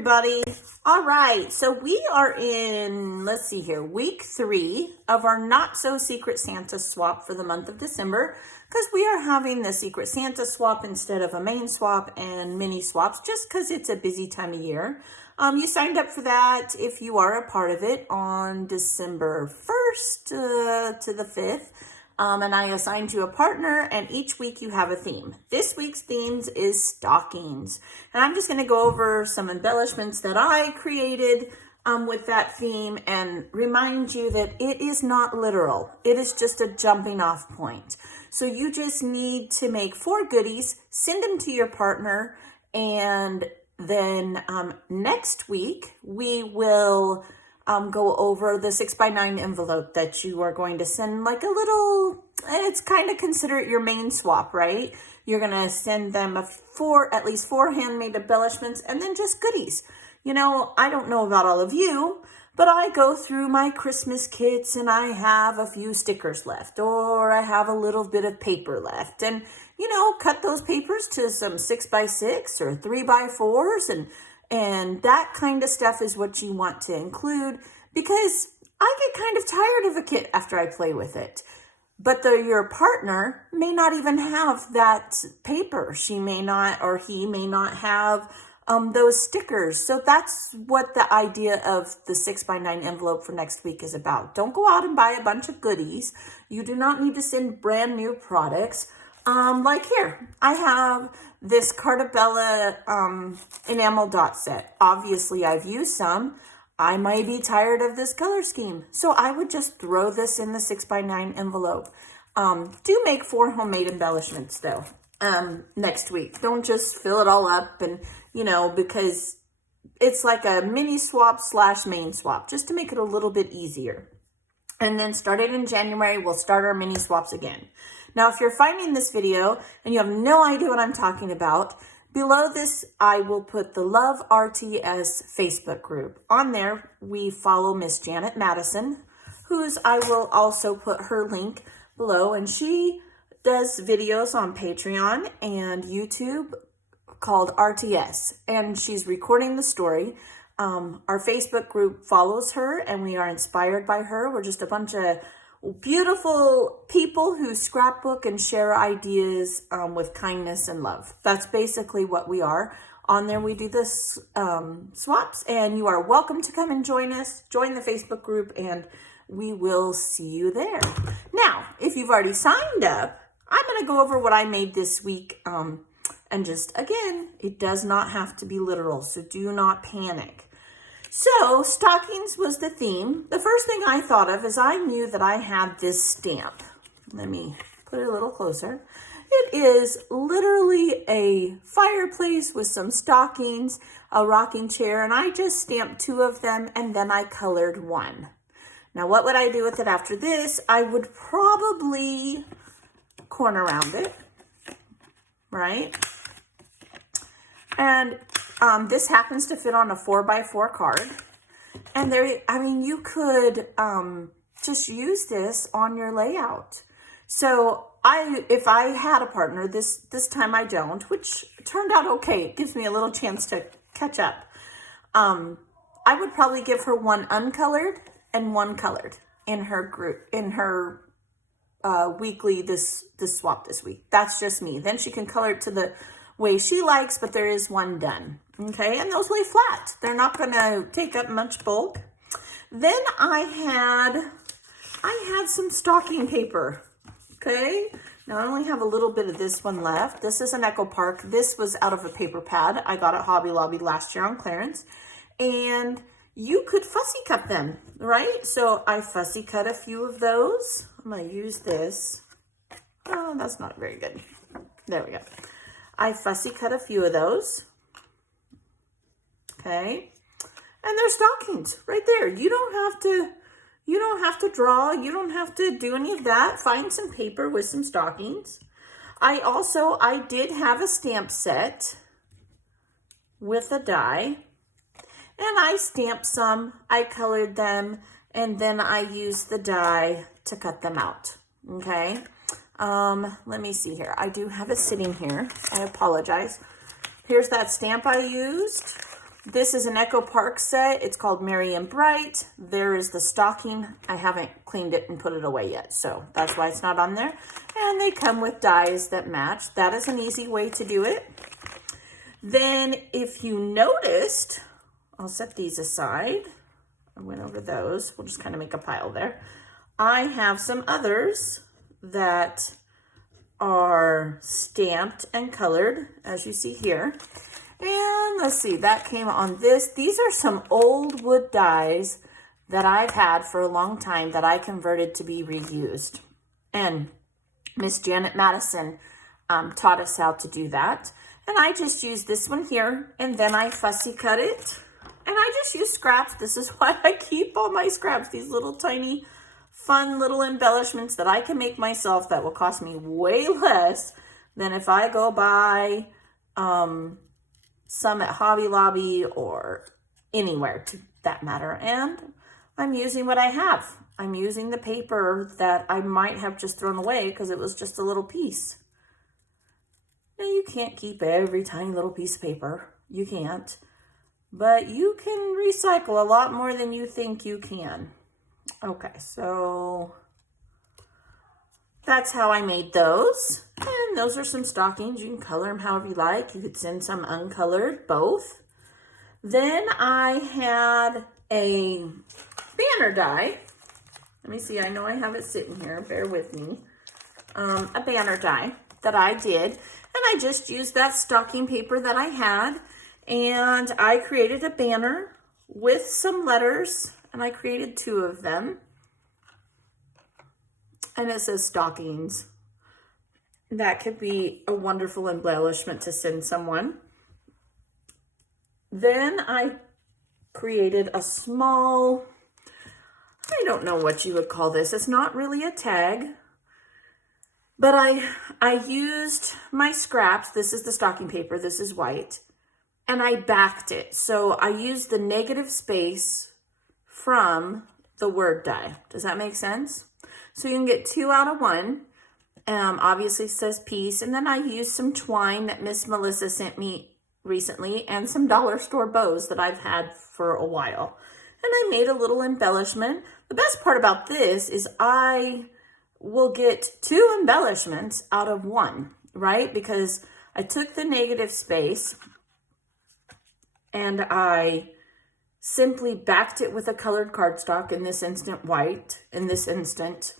everybody. All right, so we are in, let's see here, week 3 of our Not So Secret Santa swap for the month of December, because we are having the Secret Santa swap instead of a main swap and mini swaps, just because it's a busy time of year. You signed up for that if you are a part of it on December 1st to the 5th. And I assigned you a partner, and each week you have a theme. This week's themes is stockings. And I'm just going to go over some embellishments that I created with that theme and remind you that it is not literal. It is just a jumping off point. So you just need to make 4 goodies, send them to your partner, and then next week we will go over the 6x9 envelope that you are going to send, like a little, it's kind of consider it your main swap, right? You're going to send them at least 4 handmade embellishments and then just goodies. You know, I don't know about all of you, but I go through my Christmas kits and I have a few stickers left, or I have a little bit of paper left, and, you know, cut those papers to some 6x6 or 3x4s, and that kind of stuff is what you want to include, because I get kind of tired of a kit after I play with it. But your partner may not even have that paper. She may not, or he may not have those stickers. So that's what the idea of the 6x9 envelope for next week is about. Don't go out and buy a bunch of goodies. You do not need to send brand new products. Like here, I have this Cartabella enamel dot set. Obviously, I've used some. I might be tired of this color scheme, so I would just throw this in the 6x9 envelope. Do make 4 homemade embellishments, though, next week. Don't just fill it all up and, you know, because it's like a mini swap / main swap, just to make it a little bit easier. And then starting in January, we'll start our mini swaps again. Now, if you're finding this video and you have no idea what I'm talking about, below this, I will put the Love RTS Facebook group. On there, we follow Miss Janet Madison, I will also put her link below, and she does videos on Patreon and YouTube called RTS, and she's recording the story. Our Facebook group follows her, and we are inspired by her. We're just a bunch of beautiful people who scrapbook and share ideas with kindness and love. That's basically what we are. On there, we do this swaps, and you are welcome to come and join us. Join the Facebook group, and we will see you there. Now, if you've already signed up, I'm going to go over what I made this week. And just, again, it does not have to be literal, so do not panic. So, stockings was the theme. The first thing I thought of is I knew that I had this stamp. Let me put it a little closer. It is literally a fireplace with some stockings, a rocking chair, and I just stamped 2 of them, and then I colored 1. Now, what would I do with it after this? I would probably corner round it, right? And this happens to fit on a 4x4 card. And you could just use this on your layout. So if I had a partner, this time I don't, which turned out okay. It gives me a little chance to catch up. I would probably give her 1 uncolored and 1 colored in her group, in her weekly, this swap this week. That's just me. Then she can color it to the way she likes, but there is 1 done. Okay, and those lay flat. They're not going to take up much bulk. Then I had some stocking paper. Okay, now I only have a little bit of this one left. This is an Echo Park. This was out of a paper pad I got at Hobby Lobby last year on clearance. And you could fussy cut them, right? So I fussy cut a few of those. I'm going to use this. Oh, that's not very good. There we go. I fussy cut a few of those. Okay. And they're stockings right there. You don't have to draw. You don't have to do any of that. Find some paper with some stockings. I did have a stamp set with a die. And I stamped some, I colored them, and then I used the die to cut them out, okay? Let me see here. I do have it sitting here. I apologize. Here's that stamp I used. This is an Echo Park set. It's called Merry and Bright. There is the stocking. I haven't cleaned it and put it away yet, so that's why it's not on there. And they come with dies that match. That is an easy way to do it. Then if you noticed, I'll set these aside. I went over those. We'll just kind of make a pile there. I have some others that are stamped and colored, as you see here. And let's see, that came on this. These are some old wood dies that I've had for a long time that I converted to be reused. And Miss Janet Madison taught us how to do that. And I just used this one here, and then I fussy cut it. And I just use scraps. This is why I keep all my scraps, these little tiny, fun little embellishments that I can make myself that will cost me way less than if I go buy some at Hobby Lobby or anywhere to that matter. And I'm using what I have. I'm using the paper that I might have just thrown away because it was just a little piece. Now you can't keep every tiny little piece of paper. You can't. But you can recycle a lot more than you think you can. Okay, so that's how I made those. And those are some stockings. You can color them however you like. You could send some uncolored, both. Then I had a banner die. Let me see, I know I have it sitting here. Bear with me. A banner die that I did. And I just used that stocking paper that I had. And I created a banner with some letters. And I created 2 of them. And it says stockings. That could be a wonderful embellishment to send someone. Then I created a small, I don't know what you would call this. It's not really a tag. But I used my scraps. This is the stocking paper. This is white. And I backed it. So I used the negative space from the word die. Does that make sense? So you can get 2 out of 1. Obviously it says peace. And then I used some twine that Miss Melissa sent me recently and some dollar store bows that I've had for a while. And I made a little embellishment. The best part about this is I will get 2 embellishments out of 1, right? Because I took the negative space and I simply backed it with a colored cardstock, in this instant white, in this instant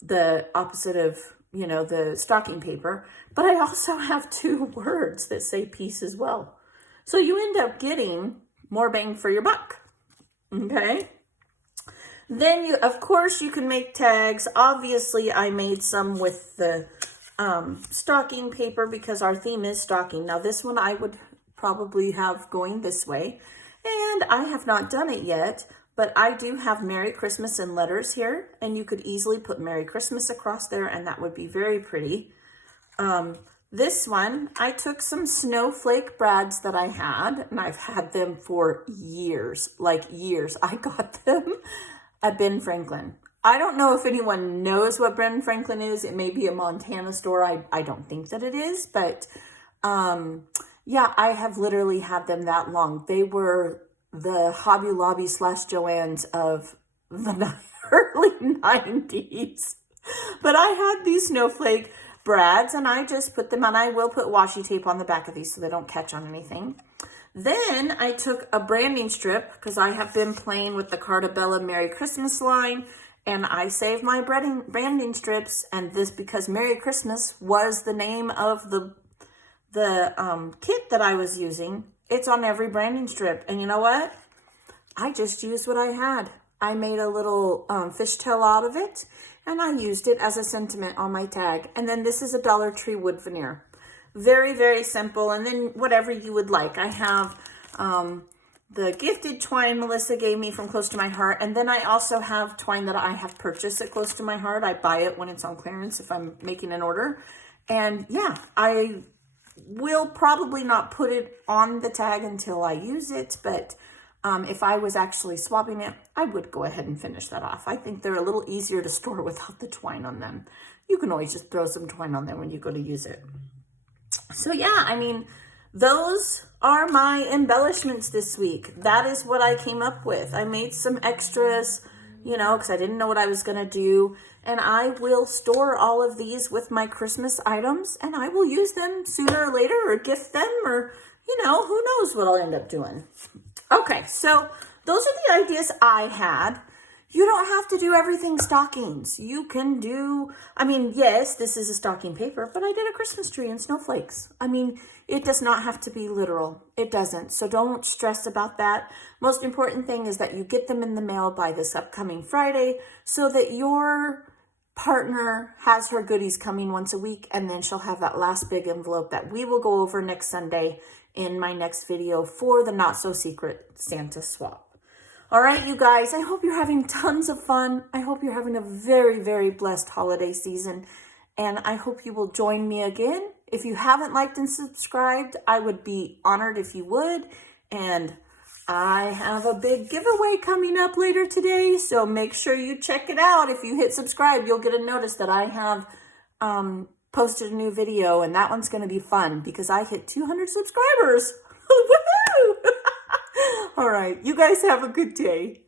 the opposite of, you know, the stocking paper. But I also have 2 words that say peace as well. So you end up getting more bang for your buck, okay? Then you, of course, you can make tags. Obviously, I made some with the stocking paper because our theme is stocking. Now this one I would probably have going this way. And I have not done it yet, but I do have Merry Christmas in letters here, and you could easily put Merry Christmas across there, and that would be very pretty. This one, I took some snowflake brads that I had, and I've had them for years, like years. I got them at Ben Franklin. I don't know if anyone knows what Ben Franklin is. It may be a Montana store. I don't think that it is, but yeah, I have literally had them that long. They were the Hobby Lobby / Joann's of the early 90s. But I had these snowflake brads and I just put them on. I will put washi tape on the back of these so they don't catch on anything. Then I took a branding strip because I have been playing with the Cartabella Merry Christmas line, and I saved my branding strips, and this because Merry Christmas was the name of the kit that I was using. It's on every branding strip. And you know what? I just used what I had. I made a little fishtail out of it, and I used it as a sentiment on my tag. And then this is a Dollar Tree wood veneer. Very, very simple. And then whatever you would like. I have the gifted twine Melissa gave me from Close to My Heart. And then I also have twine that I have purchased at Close to My Heart. I buy it when it's on clearance if I'm making an order. And yeah, I will probably not put it on the tag until I use it, but if I was actually swapping it, I would go ahead and finish that off. I think they're a little easier to store without the twine on them. You can always just throw some twine on there when you go to use it. So yeah, I mean, those are my embellishments this week. That is what I came up with. I made some extras, because I didn't know what I was going to do. And I will store all of these with my Christmas items, and I will use them sooner or later, or gift them, or, who knows what I'll end up doing. Okay, so those are the ideas I had. You don't have to do everything stockings. You can do, yes, this is a stocking paper, but I did a Christmas tree and snowflakes. It does not have to be literal. It doesn't. So don't stress about that. Most important thing is that you get them in the mail by this upcoming Friday so that your partner has her goodies coming once a week, and then she'll have that last big envelope that we will go over next Sunday in my next video for the Not So Secret Santa swap. All right, you guys, I hope you're having tons of fun. I hope you're having a very, very blessed holiday season. And I hope you will join me again. If you haven't liked and subscribed, I would be honored if you would. And I have a big giveaway coming up later today, so make sure you check it out. If you hit subscribe, you'll get a notice that I have posted a new video, and that one's going to be fun because I hit 200 subscribers. Woohoo! All right, you guys have a good day.